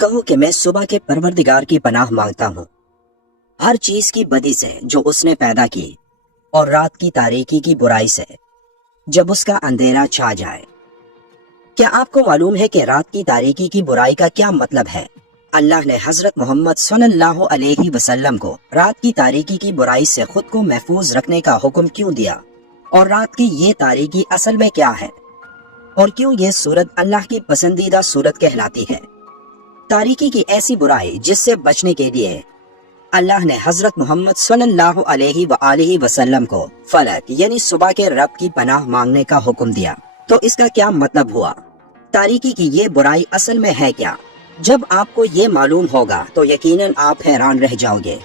کہو کہ میں صبح کے پروردگار کی پناہ مانگتا ہوں ہر چیز کی بدی سے جو اس نے پیدا کی، اور رات کی تاریکی کی برائی سے جب اس کا اندھیرا چھا جائے۔ کیا آپ کو معلوم ہے کہ رات کی تاریکی کی برائی کا کیا مطلب ہے؟ اللہ نے حضرت محمد صلی اللہ علیہ وسلم کو رات کی تاریکی کی برائی سے خود کو محفوظ رکھنے کا حکم کیوں دیا؟ اور رات کی یہ تاریکی اصل میں کیا ہے؟ اور کیوں یہ صورت اللہ کی پسندیدہ صورت کہلاتی ہے؟ تاریکی کی ایسی برائی جس سے بچنے کے لیے اللہ نے حضرت محمد صلی اللہ علیہ وآلہ وسلم کو فلک یعنی صبح کے رب کی پناہ مانگنے کا حکم دیا۔ تو اس کا کیا مطلب ہوا؟ تاریکی کی یہ برائی اصل میں ہے کیا؟ جب آپ کو یہ معلوم ہوگا تو یقیناً آپ حیران رہ جاؤ گے،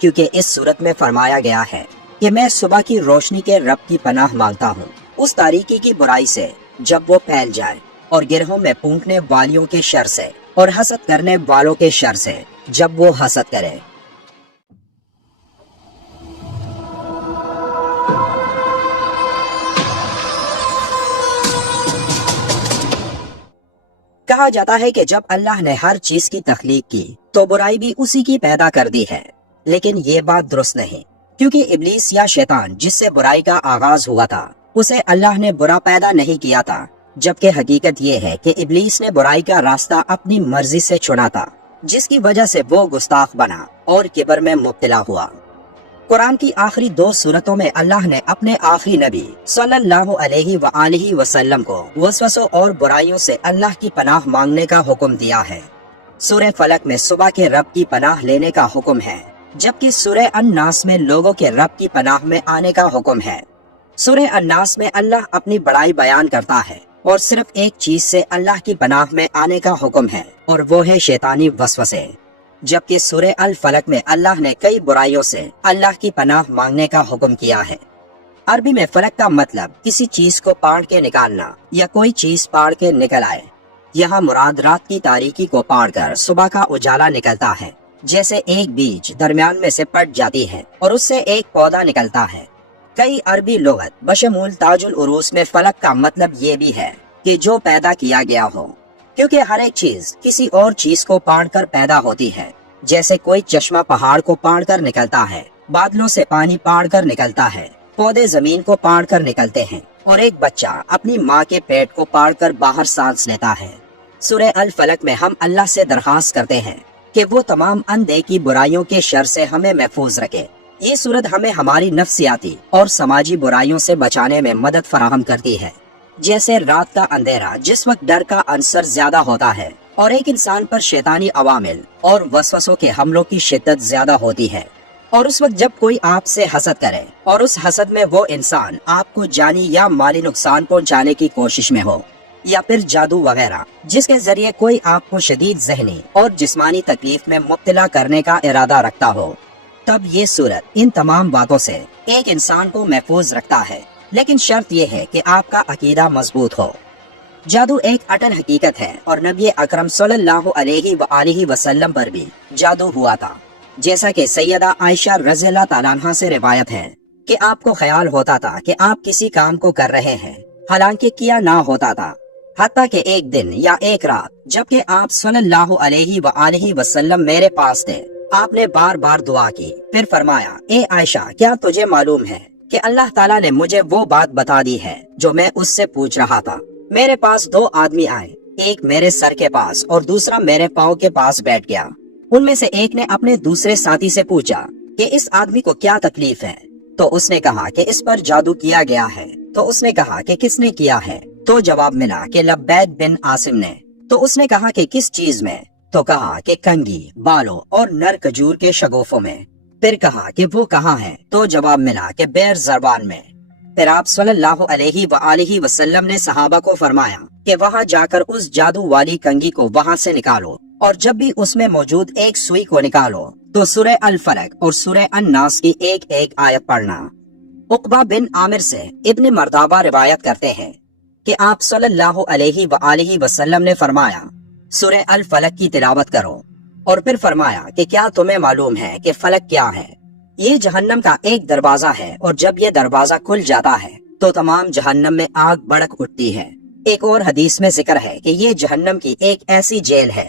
کیونکہ اس صورت میں فرمایا گیا ہے کہ میں صبح کی روشنی کے رب کی پناہ مانگتا ہوں اس تاریکی کی برائی سے جب وہ پھیل جائے، اور گرہوں میں پھونکنے والیوں کے شر سے اور حسد کرنے والوں کے شر سے جب وہ حسد کرے۔ کہا جاتا ہے کہ جب اللہ نے ہر چیز کی تخلیق کی تو برائی بھی اسی کی پیدا کر دی ہے، لیکن یہ بات درست نہیں، کیونکہ ابلیس یا شیطان جس سے برائی کا آغاز ہوا تھا اسے اللہ نے برا پیدا نہیں کیا تھا، جبکہ حقیقت یہ ہے کہ ابلیس نے برائی کا راستہ اپنی مرضی سے چنا تھا، جس کی وجہ سے وہ گستاخ بنا اور کبر میں مبتلا ہوا۔ قرآن کی آخری 2 سورتوں میں اللہ نے اپنے آخری نبی صلی اللہ علیہ وآلہ وسلم کو وسوسوں اور برائیوں سے اللہ کی پناہ مانگنے کا حکم دیا ہے۔ سورہ فلک میں صبح کے رب کی پناہ لینے کا حکم ہے، جبکہ سورہ الناس میں لوگوں کے رب کی پناہ میں آنے کا حکم ہے۔ سورہ الناس میں اللہ اپنی بڑائی بیان کرتا ہے اور صرف ایک چیز سے اللہ کی پناہ میں آنے کا حکم ہے، اور وہ ہے شیطانی وسوسے، جبکہ سورہ الفلک میں اللہ نے کئی برائیوں سے اللہ کی پناہ مانگنے کا حکم کیا ہے۔ عربی میں فلک کا مطلب کسی چیز کو پاڑ کے نکالنا یا کوئی چیز پاڑ کے نکل آئے۔ یہاں مراد رات کی تاریکی کو پاڑ کر صبح کا اجالا نکلتا ہے، جیسے ایک بیج درمیان میں سے پٹ جاتی ہے اور اس سے ایک پودا نکلتا ہے۔ کئی عربی لغت بشمول تاج العروس میں فلک کا مطلب یہ بھی ہے کہ جو پیدا کیا گیا ہو، کیونکہ ہر ایک چیز کسی اور چیز کو پاڑ کر پیدا ہوتی ہے، جیسے کوئی چشمہ پہاڑ کو پاڑ کر نکلتا ہے، بادلوں سے پانی پاڑ کر نکلتا ہے، پودے زمین کو پاڑ کر نکلتے ہیں، اور ایک بچہ اپنی ماں کے پیٹ کو پاڑ کر باہر سانس لیتا ہے۔ سورہ الفلک میں ہم اللہ سے درخواست کرتے ہیں کہ وہ تمام اندیکھی برائیوں کے شر سے ہمیں محفوظ رکھے۔ یہ سورت ہمیں ہماری نفسیاتی اور سماجی برائیوں سے بچانے میں مدد فراہم کرتی ہے، جیسے رات کا اندھیرا جس وقت ڈر کا عنصر زیادہ ہوتا ہے اور ایک انسان پر شیطانی عوامل اور وسوسوں کے حملوں کی شدت زیادہ ہوتی ہے، اور اس وقت جب کوئی آپ سے حسد کرے اور اس حسد میں وہ انسان آپ کو جانی یا مالی نقصان پہنچانے کی کوشش میں ہو، یا پھر جادو وغیرہ جس کے ذریعے کوئی آپ کو شدید ذہنی اور جسمانی تکلیف میں مبتلا کرنے کا ارادہ رکھتا ہو، تب یہ صورت ان تمام باتوں سے ایک انسان کو محفوظ رکھتا ہے، لیکن شرط یہ ہے کہ آپ کا عقیدہ مضبوط ہو۔ جادو ایک اٹل حقیقت ہے، اور نبی اکرم صلی اللہ علیہ وآلہ وسلم پر بھی جادو ہوا تھا، جیسا کہ سیدہ عائشہ رضی اللہ تعالیٰ عنہا سے روایت ہے کہ آپ کو خیال ہوتا تھا کہ آپ کسی کام کو کر رہے ہیں، حالانکہ کیا نہ ہوتا تھا، حتیٰ کہ ایک دن یا ایک رات جبکہ آپ صلی اللہ علیہ وآلہ وسلم میرے پاس تھے، آپ نے بار بار دعا کی، پھر فرمایا، اے عائشہ، کیا تجھے معلوم ہے کہ اللہ تعالیٰ نے مجھے وہ بات بتا دی ہے جو میں اس سے پوچھ رہا تھا؟ میرے پاس 2 آدمی آئے، ایک میرے سر کے پاس اور دوسرا میرے پاؤں کے پاس بیٹھ گیا۔ ان میں سے ایک نے اپنے دوسرے ساتھی سے پوچھا کہ اس آدمی کو کیا تکلیف ہے؟ تو اس نے کہا کہ اس پر جادو کیا گیا ہے۔ تو اس نے کہا کہ کس نے کیا ہے؟ تو جواب ملا کہ لبید بن عاصم نے۔ تو اس نے کہا کہ کس چیز میں؟ تو کہا کہ کنگھی، بالوں اور نر کھجور کے شگوفوں میں۔ پھر کہا کہ وہ کہاں ہے؟ تو جواب ملا کہ بیر زربان میں۔ پھر آپ صلی اللہ علیہ وآلہ وسلم نے صحابہ کو فرمایا کہ وہاں جا کر اس جادو والی کنگھی کو وہاں سے نکالو، اور جب بھی اس میں موجود ایک سوئی کو نکالو تو سورہ الفلک اور سورہ الناس کی ایک ایک آیت پڑھنا۔ عقبہ بن عامر سے ابن مردابہ روایت کرتے ہیں کہ آپ صلی اللہ علیہ وآلہ وسلم نے فرمایا، سورہ الفلک کی تلاوت کرو، اور پھر فرمایا کہ کیا تمہیں معلوم ہے کہ فلک کیا ہے؟ یہ جہنم کا ایک دروازہ ہے، اور جب یہ دروازہ کھل جاتا ہے تو تمام جہنم میں آگ بڑک اٹھتی ہے۔ ایک اور حدیث میں ذکر ہے کہ یہ جہنم کی ایک ایسی جیل ہے